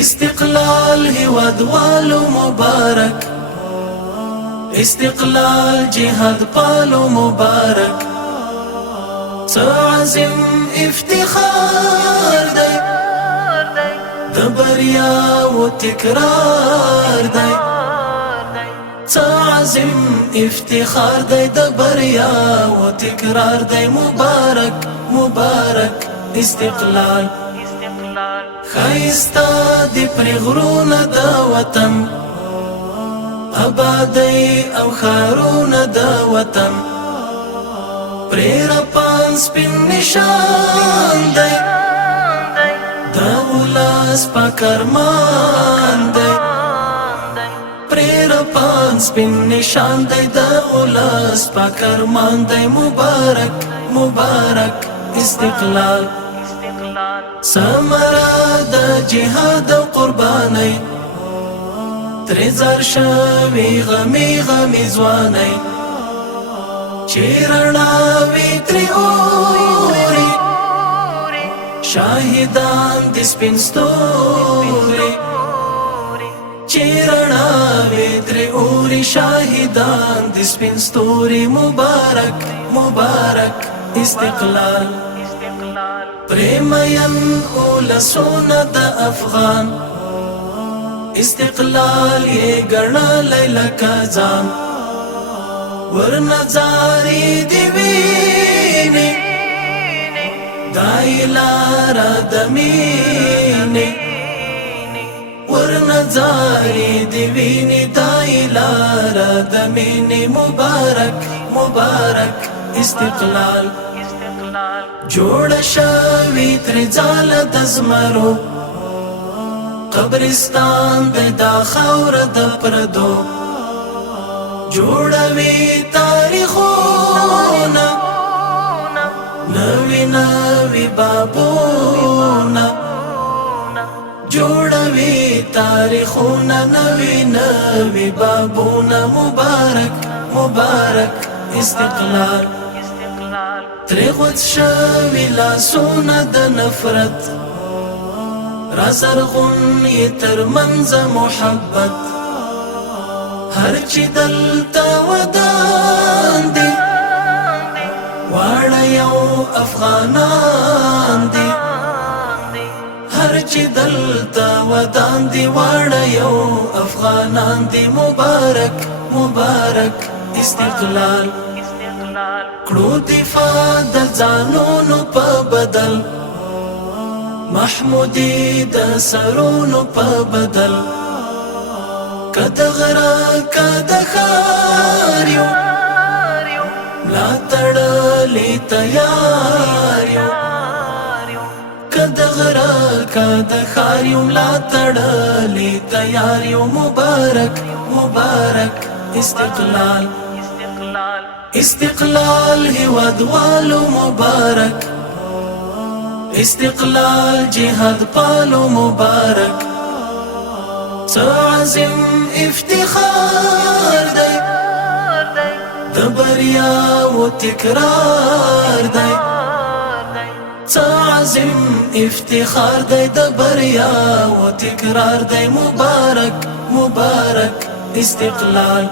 استقلال هواد والو مبارک، استقلال جهاد پالو مبارک. عظیم افتخار دی د بریا و تکرار دی، عظیم افتخار دی د بریا و تکرار دی. مبارک مبارک استقلال، خایستا دی پر غرونه د وطن، آبادی او خارونه د وطن. پریر پان سپین نشان دی د ولاس پاک ارمان دی، پریر پان سپین نشان دی د ولاس پاک ارمان دی. مبارک مبارک استقلال، ثمره د جهاد او قربانی، ترې زر شوي غمی غمی ځوانی. چې رڼاوي ترې اوري شاهدان د سپین ستوري، چې رڼاوي ترې اوري شاهدان د سپین ستوري. مبارک مبارک استقلال، پریمین اولسونه د افغان، استقلال یې ګڼلی لکه ځان. ورنظارې دې وینې دای لاره د مینې، ورنظارې دې وینې دای لاره د مینې. مبارک مبارک استقلال، جوړ شوي ترې ځاله د زمرو، قبرستان دی دا خاوره د پردو. جوړوي تاریخونه نوي نوي بابونه، جوړوي تاریخونه نوي نوي بابونه. مبارک مبارک استقلال، ترې غوڅ شوي لاسونه د نفرت، را زرغون یې تر منځه محبت. هر چې دلته ودان دي واړه یو افغانان دي، هر چې دلته ودان دي واړه یو افغانان دي. مبارک مبارک استقلال، کړو دفاع د ځانونو په بدل، محمودی د سرونو په بدل. کد غرا کد خار یو ملا تړلې تیار یو، کد غرا کد خار یو ملا تړلې تیار یو. مبارک مبارک استقلال، استقلال هواد والو مبارک، استقلال جهاد پالو مبارک. عظیم افتخار دی د بریا و تکرار دی، عظیم افتخار دی د بریا و تکرار دی. مبارک مبارک استقلال.